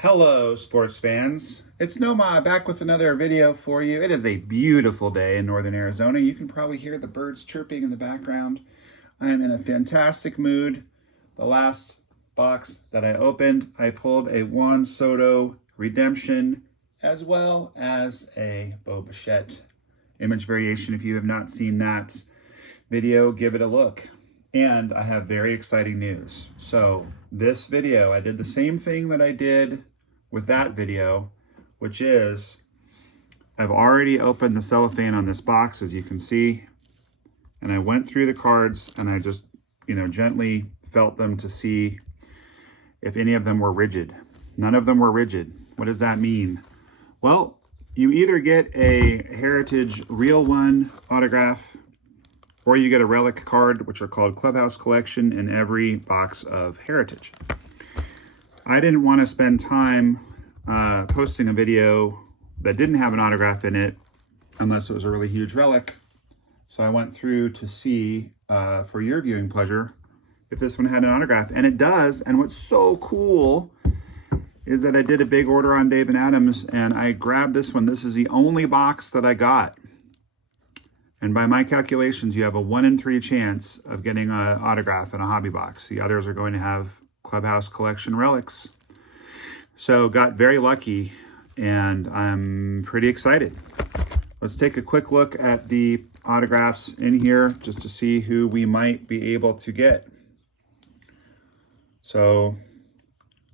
Hello, sports fans. It's Noma back with another video for you. It is a beautiful day in northern Arizona. You can probably hear the birds chirping in the background. I am in a fantastic mood. The last box that I opened, I pulled a Juan Soto redemption as well as a Bo Bichette image variation. If you have not seen that video, give it a look. And I have very exciting news. So this video, I did the same thing that I did with that video, which is I've already opened the cellophane on this box, as you can see, and I went through the cards and I just, gently felt them to see if any of them were rigid. None of them were rigid. What does that mean? Well, you either get a Heritage Real One autograph or you get a relic card, which are called Clubhouse Collection, in every box of Heritage. I didn't want to spend time posting a video that didn't have an autograph in it unless it was a really huge relic. So I went through to see, for your viewing pleasure, if this one had an autograph, and it does. And what's so cool is that I did a big order on Dave and Adams, and I grabbed this one. This is the only box that I got. And by my calculations, you have a 1 in 3 chance of getting an autograph in a hobby box. The others are going to have Clubhouse Collection relics. So got very lucky, and I'm pretty excited. Let's take a quick look at the autographs in here just to see who we might be able to get. So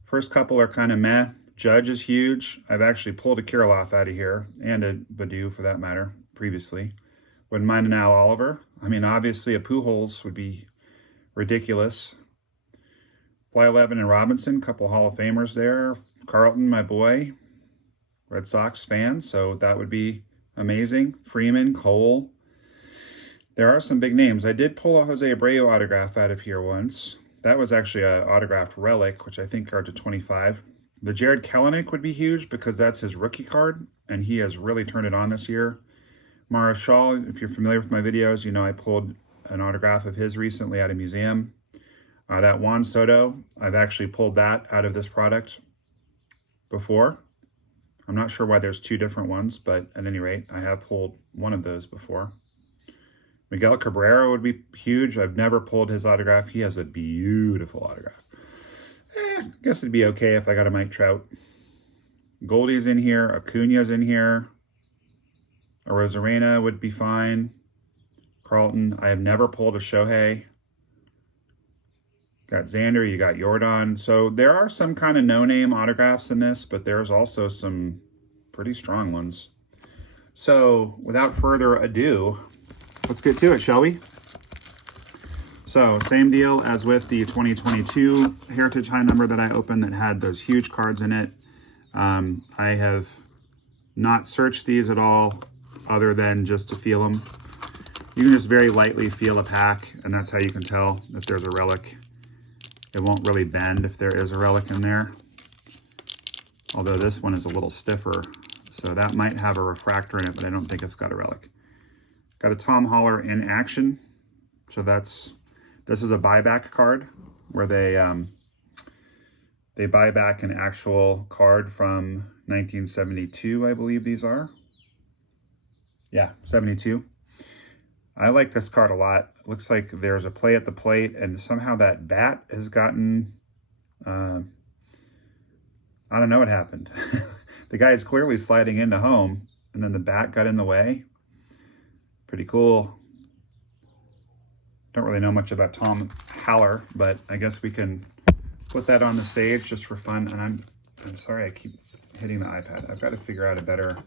first couple are kind of meh. Judge is huge. I've actually pulled a Kirilloff out of here, and a Baду for that matter, previously. Wouldn't mind an Al Oliver. I mean, obviously a Pujols would be ridiculous. Blyleven and Robinson, couple Hall of Famers there. Carlton, my boy, Red Sox fan, so that would be amazing. Freeman, Cole. There are some big names. I did pull a Jose Abreu autograph out of here once. That was actually an autographed relic, which I think are to 25. The Jared Kelenic would be huge because that's his rookie card, and he has really turned it on this year. Marshall, if you're familiar with my videos, you know I pulled an autograph of his recently at a museum. That Juan Soto, I've actually pulled that out of this product before. I'm not sure why there's 2 different ones, but at any rate, I have pulled one of those before. Miguel Cabrera would be huge. I've never pulled his autograph. He has a beautiful autograph. I guess it'd be okay if I got a Mike Trout. Goldie's in here. Acuna's in here. A Rosarena would be fine. Carlton. I have never pulled a Shohei. Got Xander, you got Jordan. So there are some kind of no-name autographs in this, but there's also some pretty strong ones. So without further ado, let's get to it, shall we? So same deal as with the 2022 Heritage High number that I opened that had those huge cards in it. I have not searched these at all, other than just to feel them. You can just very lightly feel a pack, and that's how you can tell if there's a relic. It won't really bend if there is a relic in there. Although this one is a little stiffer, so that might have a refractor in it, but I don't think it's got a relic. Got a Tom Holler in action. So this is a buyback card where they buy back an actual card from 1972, I believe these are. Yeah, 72. I like this card a lot. It looks like there's a play at the plate, and somehow that bat has gotten, I don't know what happened. The guy is clearly sliding into home, and then the bat got in the way. Pretty cool. Don't really know much about Tom Haller, but I guess we can put that on the stage just for fun. And I'm sorry I keep hitting the iPad. I've got to figure out a better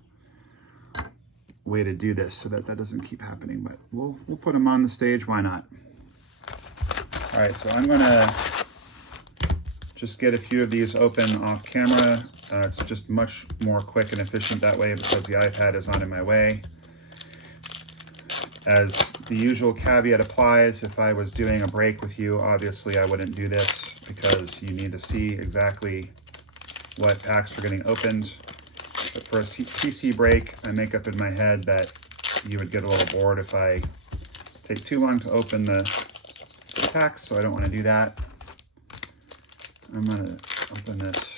way to do this so that doesn't keep happening, but we'll put them on the stage. Why not? All right, so I'm gonna just get a few of these open off camera. It's just much more quick and efficient that way because the iPad is not in my way. As the usual caveat applies, if I was doing a break with you, obviously I wouldn't do this because you need to see exactly what packs are getting opened. But for a PC break, I make up in my head that you would get a little bored if I take too long to open the packs, so I don't want to do that. I'm going to open this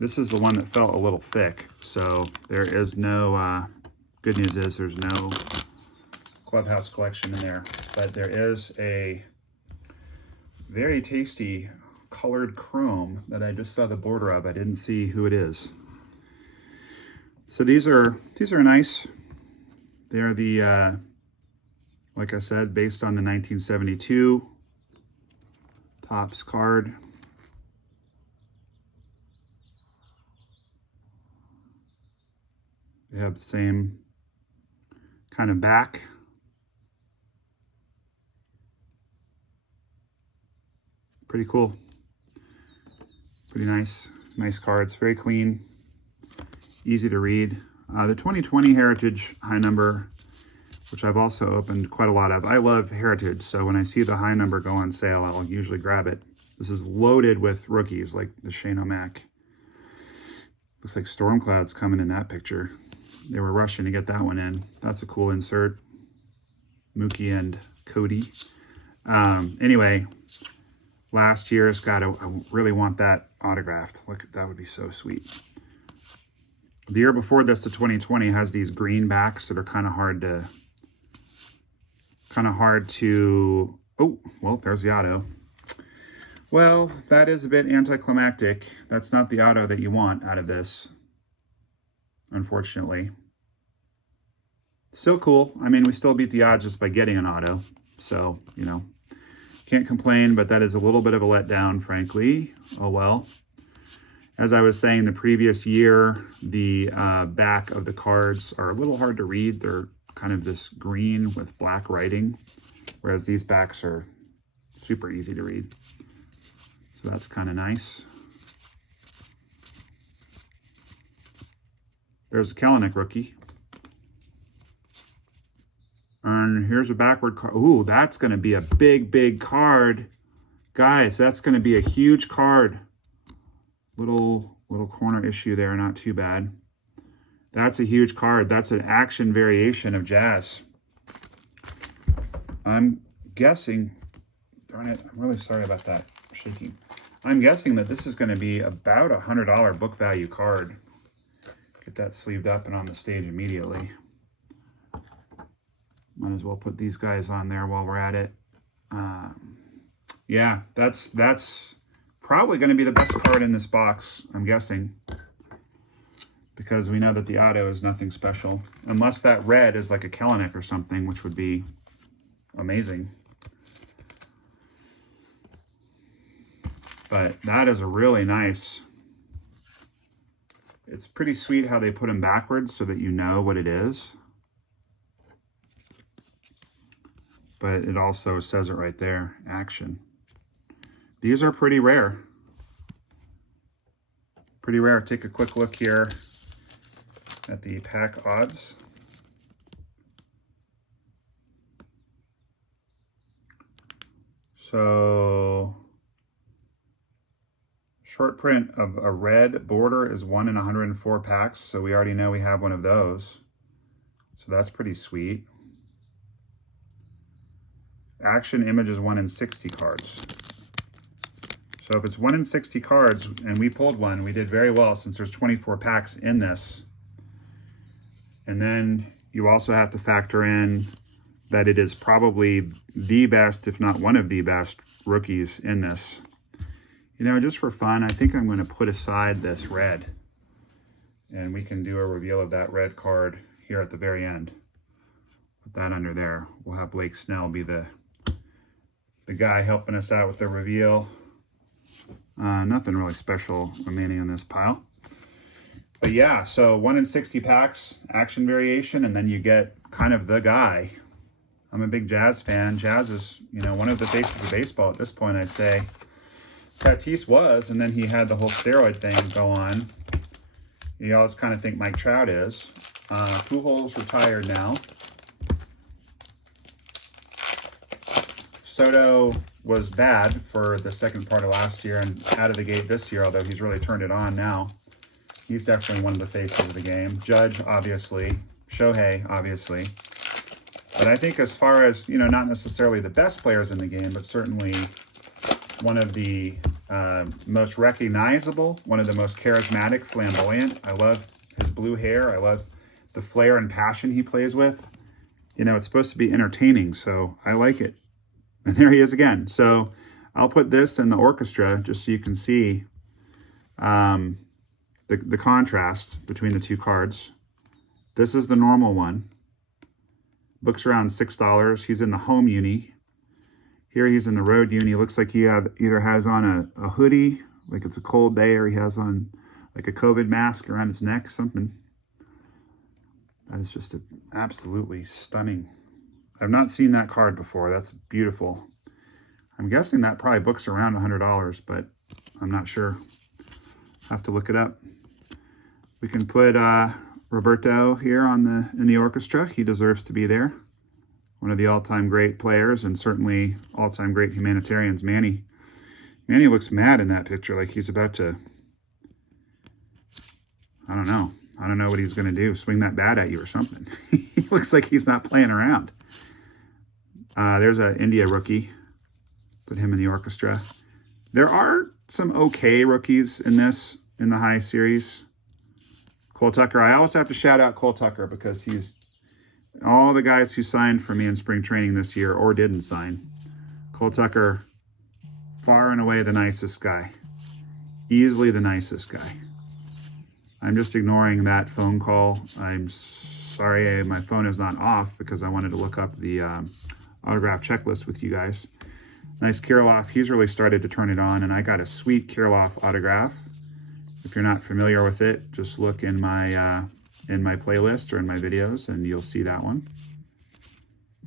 This is the one that felt a little thick, so there is no, good news is there's no clubhouse collection in there, but there is a very tasty colored chrome that I just saw the border of. I didn't see who it is. So these are nice. They are the, like I said, based on the 1972 Topps card. They have the same kind of back. Pretty cool. Pretty nice. Nice cards. Very clean. Easy to read. The 2020 Heritage high number, which I've also opened quite a lot of. I love Heritage, so when I see the high number go on sale, I'll usually grab it. This is loaded with rookies, like the Shane O'Mac. Looks like Storm Cloud's coming in that picture. They were rushing to get that one in. That's a cool insert. Mookie and Cody. Anyway, last year's got I really want that autographed. Look, that would be so sweet. The year before this, the 2020, has these green backs that are kind of hard to, oh, well, there's the auto. Well, that is a bit anticlimactic. That's not the auto that you want out of this, unfortunately. Still cool. I mean, we still beat the odds just by getting an auto. So, you know, can't complain, but that is a little bit of a letdown, frankly. Oh, well. As I was saying, the previous year, the back of the cards are a little hard to read. They're kind of this green with black writing, whereas these backs are super easy to read. So that's kind of nice. There's a Kelenic rookie. And here's a backward card. Ooh, that's going to be a big, big card. Guys, that's going to be a huge card. Little corner issue there, not too bad. That's a huge card. That's an action variation of Jazz. I'm guessing, darn it, I'm really sorry about that shaking. I'm guessing that this is going to be about $100 book value card. Get that sleeved up and on the stage immediately. Might as well put these guys on there while we're at it. Yeah, that's probably going to be the best card in this box, I'm guessing, because we know that the auto is nothing special, unless that red is like a Kelenic or something, which would be amazing. But that is a really nice, it's pretty sweet how they put them backwards so that you know what it is. But it also says it right there, action. These are pretty rare. Pretty rare. Take a quick look here at the pack odds. So, short print of a red border is 1 in 104 packs. So we already know we have one of those. So that's pretty sweet. Action image is 1 in 60 cards. So if it's 1 in 60 cards and we pulled one, we did very well since there's 24 packs in this. And then you also have to factor in that it is probably the best, if not one of the best rookies in this. You know, just for fun, I think I'm going to put aside this red and we can do a reveal of that red card here at the very end. Put that under there. We'll have Blake Snell be the guy helping us out with the reveal. Nothing really special remaining in this pile. But yeah, so 1 in 60 packs, action variation, and then you get kind of the guy. I'm a big Jazz fan. Jazz is, you know, one of the faces of baseball at this point, I'd say. Tatis was, and then he had the whole steroid thing go on. You always kind of think Mike Trout is. Pujols retired now. Soto was bad for the second part of last year and out of the gate this year, although he's really turned it on now. He's definitely one of the faces of the game. Judge, obviously. Shohei, obviously. But I think as far as, you know, not necessarily the best players in the game, but certainly one of the most recognizable, one of the most charismatic, flamboyant. I love his blue hair. I love the flair and passion he plays with. You know, it's supposed to be entertaining, so I like it. And there he is again. So I'll put this in the orchestra just so you can see the contrast between the two cards. This is the normal one. Book's around $6. He's in the home uni. Here he's in the road uni. Looks like he either has on a hoodie, like it's a cold day, or he has on like a COVID mask around his neck, something. That is just absolutely stunning. I've not seen that card before. That's beautiful. I'm guessing that probably books around $100, but I'm not sure. Have to look it up. We can put Roberto here in the orchestra. He deserves to be there. One of the all-time great players, and certainly all-time great humanitarians, Manny. Manny looks mad in that picture, like he's about to, I don't know what he's going to do, swing that bat at you or something. He looks like he's not playing around. There's an India rookie. Put him in the orchestra. There are some okay rookies in the high series. Cole Tucker. I always have to shout out Cole Tucker because he's all the guys who signed for me in spring training this year or didn't sign. Cole Tucker, far and away the nicest guy. Easily the nicest guy. I'm just ignoring that phone call. I'm sorry my phone is not off because I wanted to look up the autograph checklist with you guys. Nice Kirilloff. He's really started to turn it on, and I got a sweet Kirilloff autograph. If you're not familiar with it, just look in my playlist or in my videos, and you'll see that one.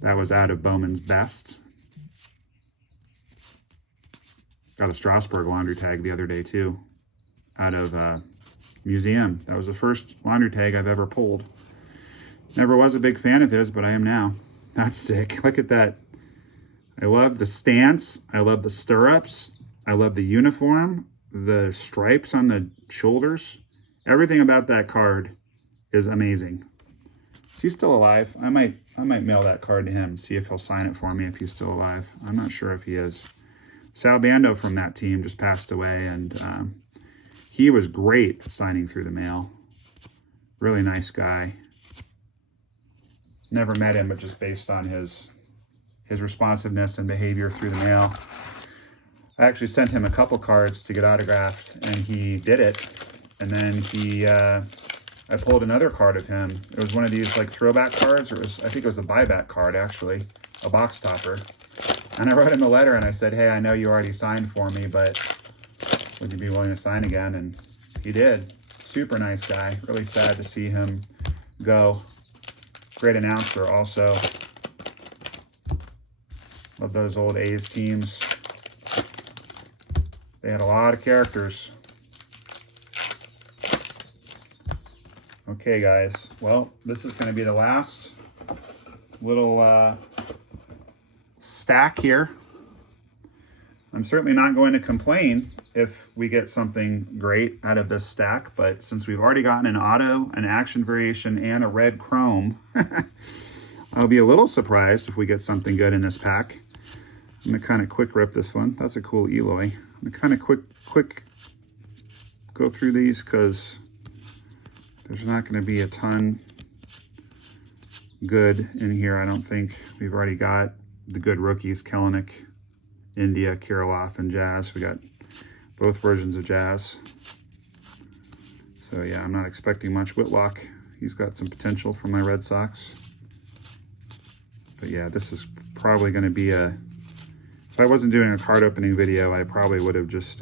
That was out of Bowman's Best. Got a Strasbourg laundry tag the other day too, out of Museum. That was the first laundry tag I've ever pulled. Never was a big fan of his, but I am now. That's sick. Look at that. I love the stance. I love the stirrups. I love the uniform, the stripes on the shoulders. Everything about that card is amazing. Is he still alive? I might mail that card to him and see if he'll sign it for me if he's still alive. I'm not sure if he is. Sal Bando from that team just passed away, and he was great signing through the mail. Really nice guy. Never met him, but just based on his responsiveness and behavior through the mail. I actually sent him a couple cards to get autographed, and he did it. And then I pulled another card of him. It was one of these like throwback cards, or I think it was a buyback card actually, a box topper. And I wrote him a letter and I said, hey, I know you already signed for me, but would you be willing to sign again? And he did. Super nice guy. Really sad to see him go. Great announcer also. Love those old A's teams. They had a lot of characters. Okay, guys. Well, this is going to be the last little stack here. I'm certainly not going to complain if we get something great out of this stack, but since we've already gotten an auto, an action variation, and a red chrome, I'll be a little surprised if we get something good in this pack. I'm going to kind of quick rip this one. That's a cool Eloy. I'm going to kind of quick go through these because there's not going to be a ton good in here, I don't think. We've already got the good rookies, Kelenic, India, Kirilloff, and Jazz. We got both versions of Jazz. So yeah, I'm not expecting much. Whitlock, he's got some potential for my Red Sox. But yeah, this is probably going to be if I wasn't doing a card opening video, I probably would have just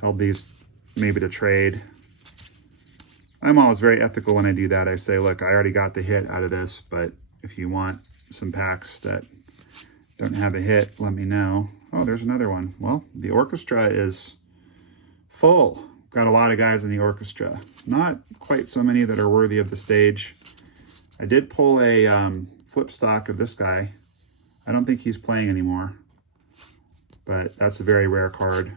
held these maybe to trade. I'm always very ethical when I do that. I say, look, I already got the hit out of this, but if you want some packs that don't have a hit, let me know. Oh, there's another one. Well, the orchestra is full. Got a lot of guys in the orchestra. Not quite so many that are worthy of the stage. I did pull a flip stock of this guy. I don't think he's playing anymore, but that's a very rare card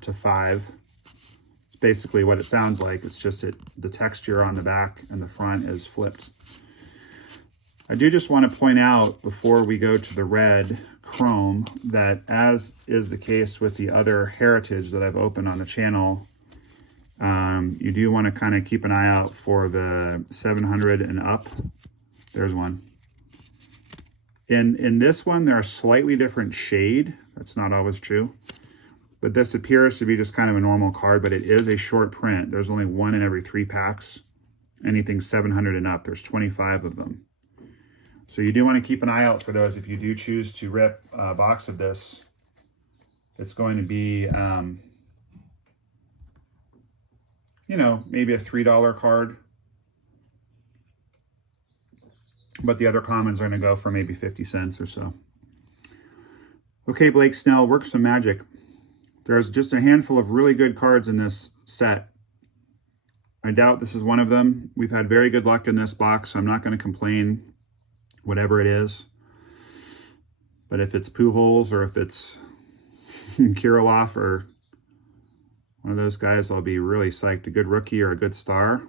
to 5. It's basically what it sounds like. It's just the texture on the back and the front is flipped. I do just want to point out before we go to the red chrome that, as is the case with the other heritage that I've opened on the channel, you do want to kind of keep an eye out for the 700 and up. There's one. In this one, they're a slightly different shade. That's not always true. But this appears to be just kind of a normal card, but it is a short print. There's only one in every 3 packs. Anything 700 and up. There's 25 of them. So you do want to keep an eye out for those. If you do choose to rip a box of this, it's going to be, you know, maybe a $3 card. But the other commons are going to go for maybe 50 cents or so. Okay, Blake Snell, work some magic. There's just a handful of really good cards in this set. I doubt this is one of them. We've had very good luck in this box, so I'm not going to complain, whatever it is. But if it's Pujols or if it's Kirilloff or one of those guys, I'll be really psyched. A good rookie or a good star.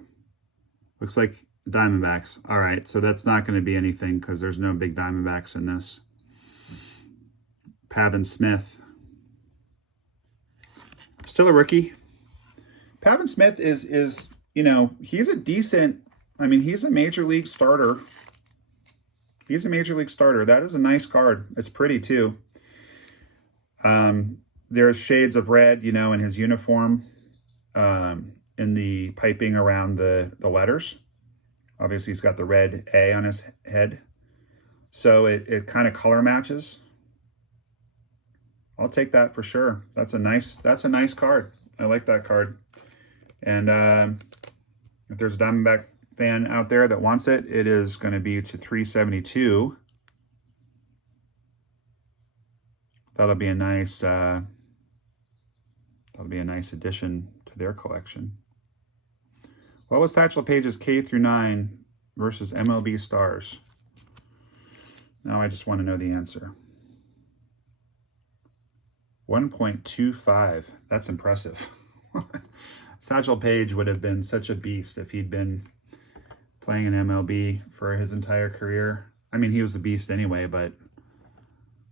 Looks like Diamondbacks. All right, so that's not going to be anything because there's no big Diamondbacks in this. Pavin Smith. Still a rookie. Pavin Smith is, you know, he's a decent, I mean, he's a major league starter. He's a major league starter. That is a nice card. It's pretty too. There's shades of red, you know, in his uniform, in the piping around the letters. Obviously, he's got the red A on his head. So it kind of color matches. I'll take that for sure. That's a nice card. I like that card. And if there's a Diamondback fan out there that wants it, it is going to be to 372. That'll be a nice addition to their collection. What was Satchel Paige's K through 9 versus MLB Stars? Now I just want to know the answer. 1.25. That's impressive. Satchel Paige would have been such a beast if he'd been playing in MLB for his entire career. I mean, he was a beast anyway, but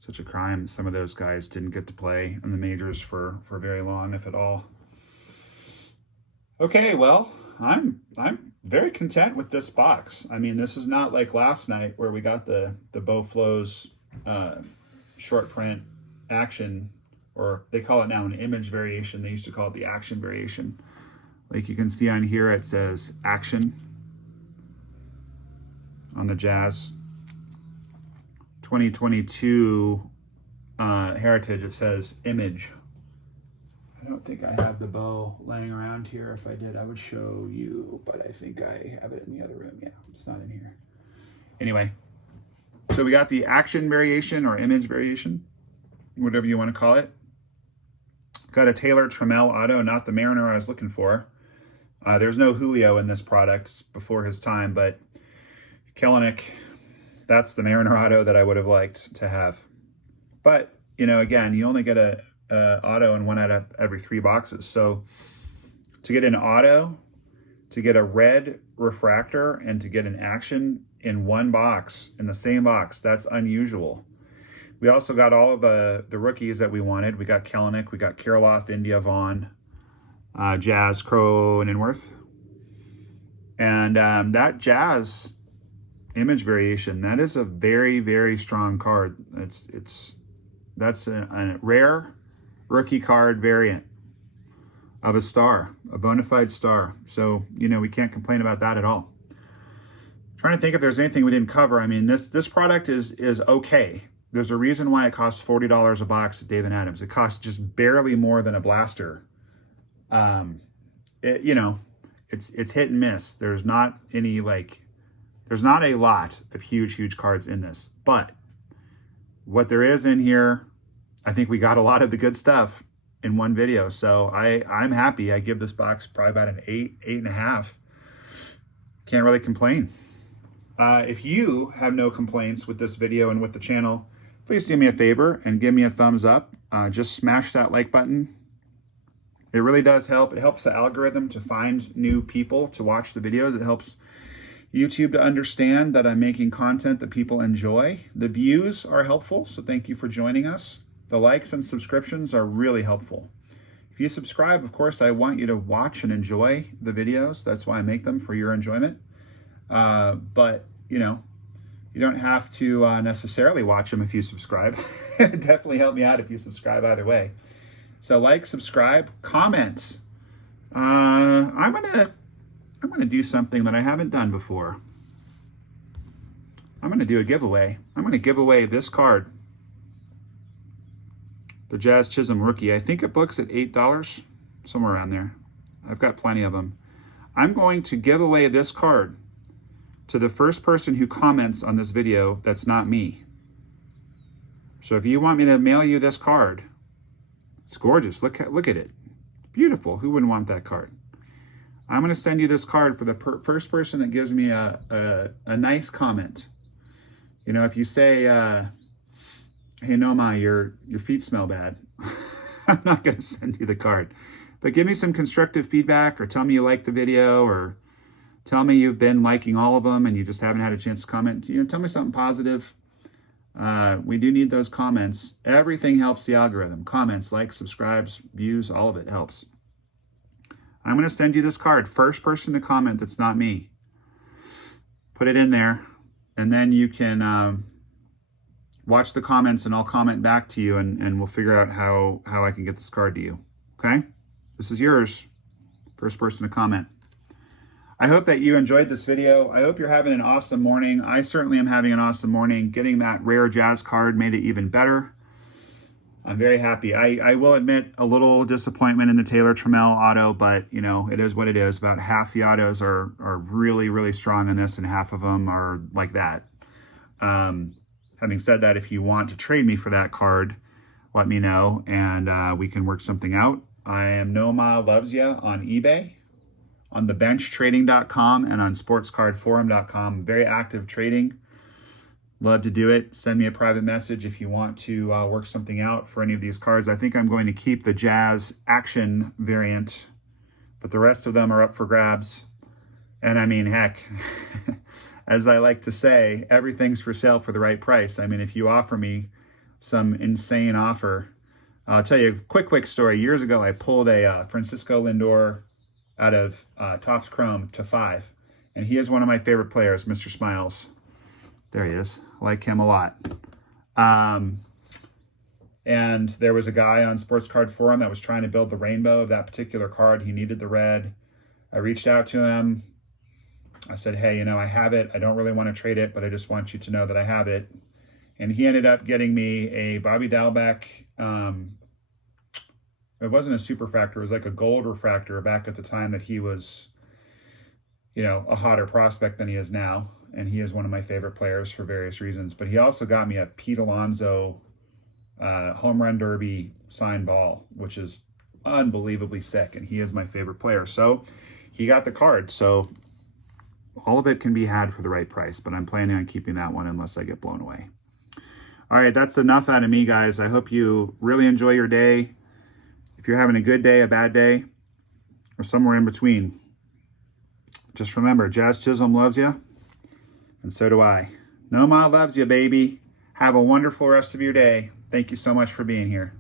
such a crime some of those guys didn't get to play in the majors for very long, if at all. Okay, well, I'm very content with this box. I mean, this is not like last night where we got the Bo Flows short print action, or they call it now an image variation. They used to call it the action variation. Like you can see on here, it says action on the Jazz 2022 Heritage. It says image. I don't think I have the bow laying around here. If I did, I would show you, but I think I have it in the other room. Yeah, it's not in here. Anyway, so we got the action variation or image variation, whatever you want to call it. Got a Taylor Trammell auto, not the Mariner I was looking for. There's no Julio in this product. It's before his time, but Kelenic, that's the Mariner auto that I would have liked to have. But, you know, again, you only get a auto in 1 out of every 3 boxes. So to get an auto, to get a red refractor, and to get an action in one box, in the same box, that's unusual. We also got all of the rookies that we wanted. We got Kelenic, we got Kirilloff, India, Vaughn, Jazz, Cronenworth. And that Jazz image variation, that is a very, very strong card. That's a rare rookie card variant of a star, a bona fide star. So, you know, we can't complain about that at all. Trying to think if there's anything we didn't cover. I mean, this product is okay. There's a reason why it costs $40 a box at Dave & Adams. It costs just barely more than a blaster. You know, it's hit and miss. There's not any, like, there's not a lot of huge cards in this. But what there is in here, I think we got a lot of the good stuff in one video. So I'm happy. I give this box probably about an 8.5. Can't really complain. If you have no complaints with this video and with the channel, please do me a favor and give me a thumbs up. Just smash that like button. It really does help. It helps the algorithm to find new people to watch the videos. It helps YouTube to understand that I'm making content that people enjoy. The views are helpful, so thank you for joining us. The likes and subscriptions are really helpful. If you subscribe, of course, I want you to watch and enjoy the videos. That's why I make them, for your enjoyment. But, you know, you don't have to necessarily watch them if you subscribe. It definitely help me out if you subscribe either way. So like, subscribe, comment. I'm gonna do something that I haven't done before. I'm gonna do a giveaway. I'm gonna give away this card, the Jazz Chisholm Rookie. I think it books at $8, somewhere around there. I've got plenty of them. I'm going to give away this card to the first person who comments on this video that's not me. So if you want me to mail you this card, it's gorgeous. Look at it. Beautiful. Who wouldn't want that card? I'm going to send you this card for the first person that gives me a nice comment. You know, if you say, hey, Noma, your feet smell bad, I'm not going to send you the card. But give me some constructive feedback, or tell me you like the video, or tell me you've been liking all of them and you just haven't had a chance to comment. You know, tell me something positive. We do need those comments. Everything helps the algorithm. Comments, likes, subscribes, views, all of it helps. I'm going to send you this card. First person to comment that's not me. Put it in there, and then you can watch the comments, and I'll comment back to you, and we'll figure out how I can get this card to you. Okay? This is yours. First person to comment. I hope that you enjoyed this video. I hope you're having an awesome morning. I certainly am having an awesome morning. Getting that rare Jazz card made it even better. I'm very happy. I will admit a little disappointment in the Taylor Trammell auto, but you know, it is what it is. About half the autos are really, really strong in this, and half of them are like that. Having said that, if you want to trade me for that card, let me know, and we can work something out. I am NOMAHLOVESYAH on eBay, on thebenchtrading.com, and on sportscardforum.com. Very active trading. Love to do it. Send me a private message if you want to work something out for any of these cards. I think I'm going to keep the Jazz Action variant, but the rest of them are up for grabs. And I mean, heck, as I like to say, everything's for sale for the right price. I mean, if you offer me some insane offer, I'll tell you a quick story. Years ago, I pulled a Francisco Lindor out of Topps Chrome to 5. And he is one of my favorite players, Mr. Smiles. There he is. I like him a lot. And there was a guy on Sports Card Forum that was trying to build the rainbow of that particular card. He needed the red. I reached out to him. I said, hey, you know, I have it. I don't really want to trade it, but I just want you to know that I have it. And he ended up getting me a Bobby Dalbec. It wasn't a super refractor. It was like a gold refractor back at the time that he was, you know, a hotter prospect than he is now. And he is one of my favorite players for various reasons. But he also got me a Pete Alonso home run derby signed ball, which is unbelievably sick. And he is my favorite player. So he got the card. So all of it can be had for the right price. But I'm planning on keeping that one unless I get blown away. All right, that's enough out of me, guys. I hope you really enjoy your day. If you're having a good day, a bad day, or somewhere in between, just remember, Jazz Chisholm loves you. And so do I. Noma loves you, baby. Have a wonderful rest of your day. Thank you so much for being here.